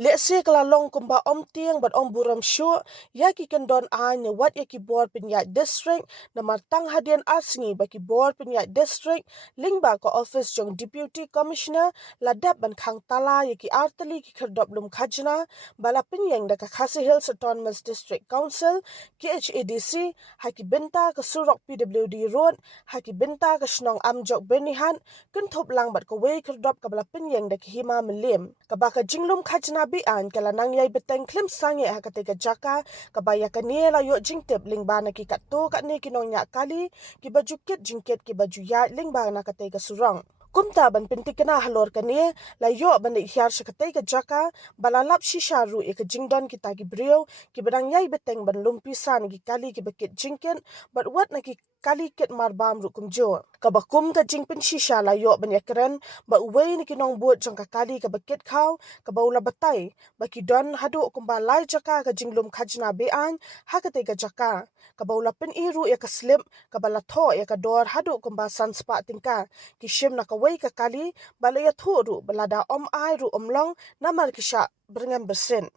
Lese kala long kumba om tiang bat om buram shu ya ki kendon anya wat ya ki bor Byrnihat district na martang Hadien asngi ba ki bor Byrnihat district lingba ko office jong deputy commissioner ladap ban Khang tala ya ki artali ki Khyrdop lum khajna bala pinyeng da ka Khasi Hills Autonomous District Council KHADC haki benta ka surok PWD road haki benta ka shnong amjok Byrnihat kun thop lang bat ko wei Khyrdop ka bala pinyeng da ki Hima Mylliem ka ba ka jinglum khajna Be-Ain kala nang yai Bteng klim sange hakate ka jaka ka ba ya ka nie la yo jingtep lingba na ki katto ka ne ki nong nya kali ki baju ket jingket ki baju ya lingba na kate ka surang kumta ban pinti kena halor ka ne la yo ban de hiar shakate ka jaka balalap shisha ru e ka jingdon ki ta ki brio ki badang yai Bteng ban lum Pisa na ki kali ki baket jingken but wat na ki kali ket marbam ru kumjo ka bakum ka jingpin shisha la yo ban yakren ba uwei ni ki nong buat jong ka kali ka baket khaw ka baula batai ba ki don hadu kumba lai jaka ka jinglum khajna Be-Ain hakate ka jaka ka baula pin iru ya ka slip ka bala tho ya ka dor hadu kumba sanspa tingka ki shim na ka wei ka kali bala ya tho ru bala da om ai ru omlong namar ki Shah bringam bersen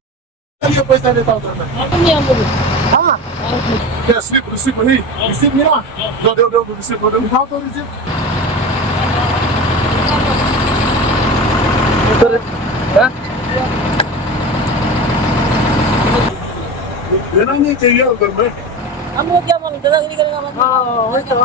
ये पैसा लेता हूँ हाँ क्या slip receipt नहीं रिसिप्ट मिला दो रिसिप्ट दो उठाओ तो रिसिप्ट देना नहीं चाहिए उधर में हम लोग क्या मालूम दादागिरी करेगा हाँ वही तो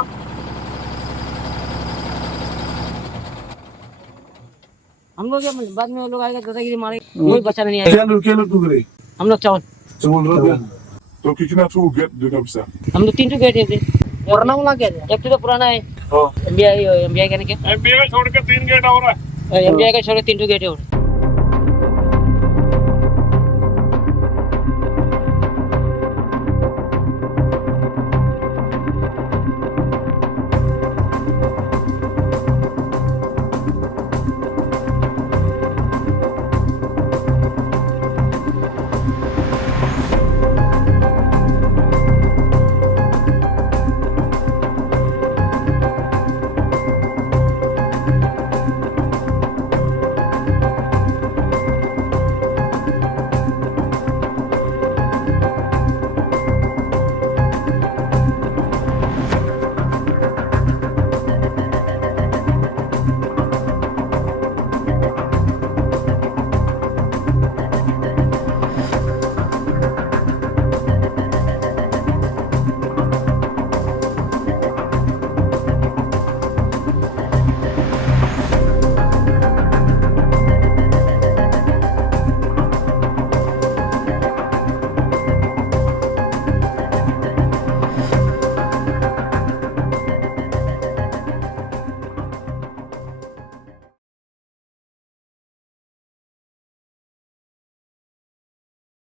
हम लोग क्या मालूम बाद में वो लोग आएगा दादागिरी मारेगा कोई बचा नहीं आएगा क्या लोग तू करे हम लोग चावल तो कितना तू गेट देना पैसा हम लोग 3 गेट है पुराना वाला गेट एक तो पुराना है एमबीआई कहने के एमबीआई छोड़ के 3 गेट और है एमबीआई का छोड़ के 3 गेट है और